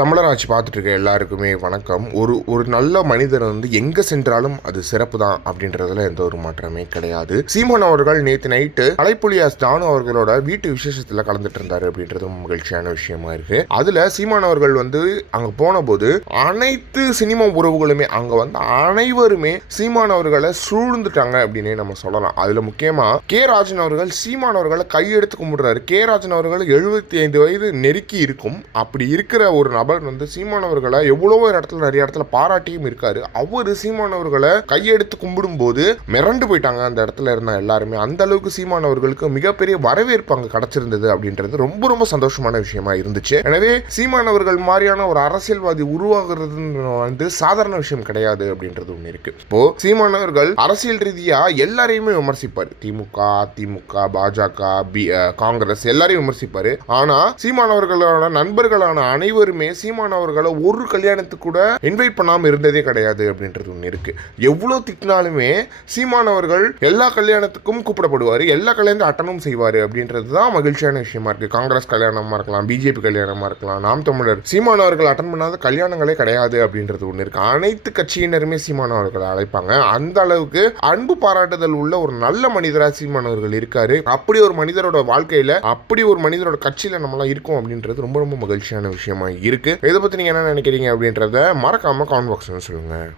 தமிழராட்சி பார்த்துட்டு இருக்க எல்லாருக்குமே வணக்கம். ஒரு ஒரு நல்ல மனிதர் வந்து எங்க சென்றாலும் அது சிறப்பு தான் அப்படின்றதுல எந்த ஒரு மாற்றமே கிடையாது. சீமான் அவர்கள் நேற்று நைட்டு அலைப்புலியாஸ் தானு அவர்களோட வீட்டு விசேஷத்துல கலந்துட்டு இருந்தாரு அப்படின்றதும் மகிழ்ச்சியான விஷயமா இருக்கு. அதுல சீமான் அவர்கள் வந்து அங்க போன போது அனைத்து சினிமா உறவுகளுமே அங்க வந்து அனைவருமே சீமான் அவர்களை சூழ்ந்துட்டாங்க அப்படின்னே நம்ம சொல்லலாம். அதுல முக்கியமா கே ராஜன் அவர்கள் சீமான் அவர்களை கையெடுத்து கும்பிடுறாரு. கே ராஜன் அவர்கள் எழுபத்தி ஐந்து வயது நெருக்கி இருக்கும். அப்படி இருக்கிற ஒரு நபர் வந்து சீமானவர்களை எவ்வளவோ இடத்துல நிறைய இடத்துல பாராட்டியும் இருக்காரு. அவர் சீமானவர்களை கையெடுத்து கும்பிடும் போது மிரண்டு போயிட்டாங்க அந்த இடத்துல இருந்த எல்லாருமே. அந்த அளவுக்கு சீமானவர்களுக்கு மிகப்பெரிய வரவேற்பு அங்கே கிடைச்சிருந்தது அப்படின்றது ரொம்ப ரொம்ப சந்தோஷமான விஷயமா இருந்துச்சு. எனவே சீமானவர்கள் மாதிரியான ஒரு அரசியல்வாதி உருவாகிறது வந்து சாதாரண விஷயம் கிடையாது அப்படின்றது ஒன்று இருக்கு. இப்போ சீமானவர்கள் அரசியல் ரீதியா எல்லாரையுமே விமர்சிப்பார். திமுக அதிமுக பாஜக பி காங்கிரஸ் எல்லாரையும் விமர்சிப்பாரு. ஆனா சீமானவர்களான நண்பர்களான அனைவருமே சீமான் அவர்களை ஒரு கல்யாணத்துக்கு கூட இன்வைட் பண்ணாமல் இருந்ததே கிடையாது அப்படின்றது ஒன்று இருக்கு. எவ்வளோ திட்டினாலுமே சீமான் அவர்கள் எல்லா கல்யாணத்துக்கும் கூப்பிடப்படுவார் எல்லா கல்யாணத்தையும் அட்டனும் செய்வார் அப்படின்றது தான் மகிழ்ச்சியான விஷயமா இருக்கு. காங்கிரஸ் கல்யாணமா இருக்கலாம் பிஜேபி கல்யாணமா இருக்கலாம் நாம் தமிழர். சீமான் அவர்கள் அட்டன் பண்ணாத கல்யாணங்களே கிடையாது அப்படின்றது ஒன்று இருக்கு. அனைத்து கட்சியினருமே சீமான் அவர்களை அழைப்பாங்க. அந்த அளவுக்கு அன்பு பாராட்டுதல் உள்ள ஒரு நல்ல மனிதராக சீமான் அவர்கள் இருக்காரு. அப்படி ஒரு மனிதரோட வாழ்க்கையில் அப்படி ஒரு மனிதரோட கட்சியில் நம்மளாம் இருக்கோம் அப்படின்றது ரொம்ப ரொம்ப மகிழ்ச்சியான விஷயமா இருக்கு. இதை பற்றி நீங்கள் என்ன நினைக்கிறீங்க அப்படின்றத மறக்காமல் கான்பாக்ஸ் சொல்லுங்கள்